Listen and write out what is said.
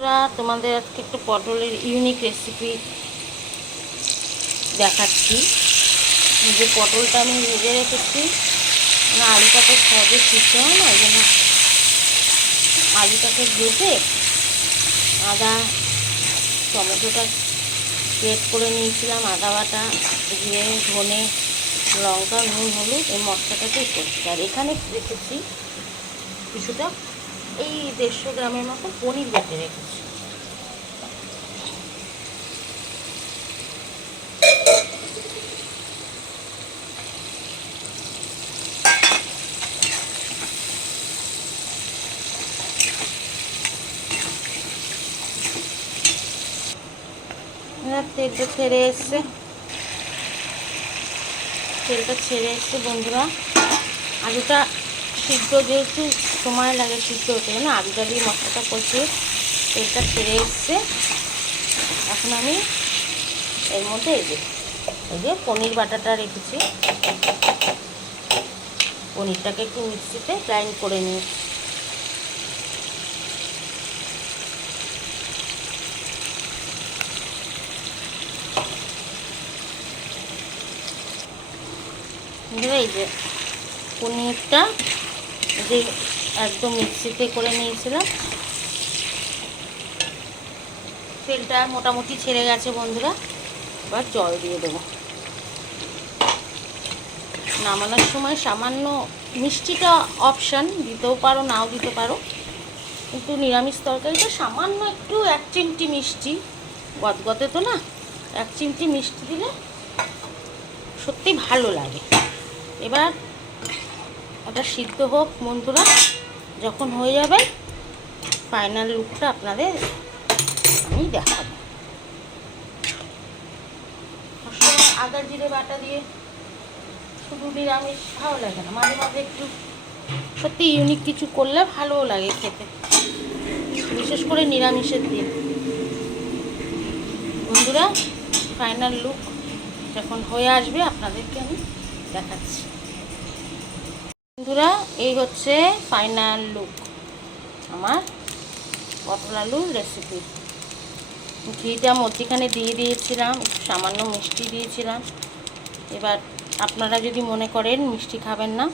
বন্ধুরা, তোমাদের আজকে একটু পটলের ইউনিক রেসিপি দেখাচ্ছি। যে পটলটা আমি ভেজে রেখেছি, আলুটা তো সহজে সিদ্ধ হয় না, ওই জন্য আলুটাকে ভেজে আদা টমেটোটা গ্রেট করে নিয়েছিলাম, আদা বাটা, জিরে, ধনে, লঙ্কা, নুন, হলুদ, এই মশলাটাকেই করছি। আর এখানে রেখেছি কিছুটা, এই 150 গ্রামের মতো পনির বেটে রেখেছি। তেলটা ছেড়ে এসছে, বন্ধুরা। আলুটা সিদ্ধ যেহেতু সময় লাগে সিদ্ধ হতে, না আলুটা দিয়ে মশলাটা কষিয়ে তেলটা ছেড়ে এসছে। এখন আমি এর মধ্যে এই যে পনির বাটাটা রেখেছি, পনিরটাকে একটু মিক্সিতে গ্রাইন্ড করে নিই। এই যে পনিরটা যে একদম মিক্সিতে করে নিয়েছিলাম, তেলটা মোটামুটি ছেড়ে গেছে বন্ধুরা। এবার জল দিয়ে দেবো। নামানোর সময় সামান্য মিষ্টিটা অপশান, দিতেও পারো নাও দিতে পারো, কিন্তু নিরামিষ তরকারিটা সামান্য একটু 1 চিমটি মিষ্টি, গদগদে তো না, 1 চিমটি মিষ্টি দিলে সত্যি ভালো লাগে। এবার ওটা সিদ্ধ হোক বন্ধুরা, যখন হয়ে যাবে ফাইনাল লুকটা আপনাদের আমি দেখাবো। আদা জিরে বাটা দিয়ে শুধু নিরামিষ ভালো লাগে না, মাঝে মাঝে একটু সত্যি ইউনিক কিছু করলে ভালোও লাগে খেতে, বিশেষ করে নিরামিষের দিন। বন্ধুরা, ফাইনাল লুক যখন হয়ে আসবে আপনাদেরকে আমি দেখাচ্ছি। বন্ধুরা, এই হচ্ছে ফাইনাল লুক আমার পটল আলুর রেসিপি। ঘিটা মধ্যিখানে দিয়ে দিয়েছিলাম, সামান্য মিষ্টি দিয়েছিলাম। এবার আপনারা যদি মনে করেন মিষ্টি খাবেন না,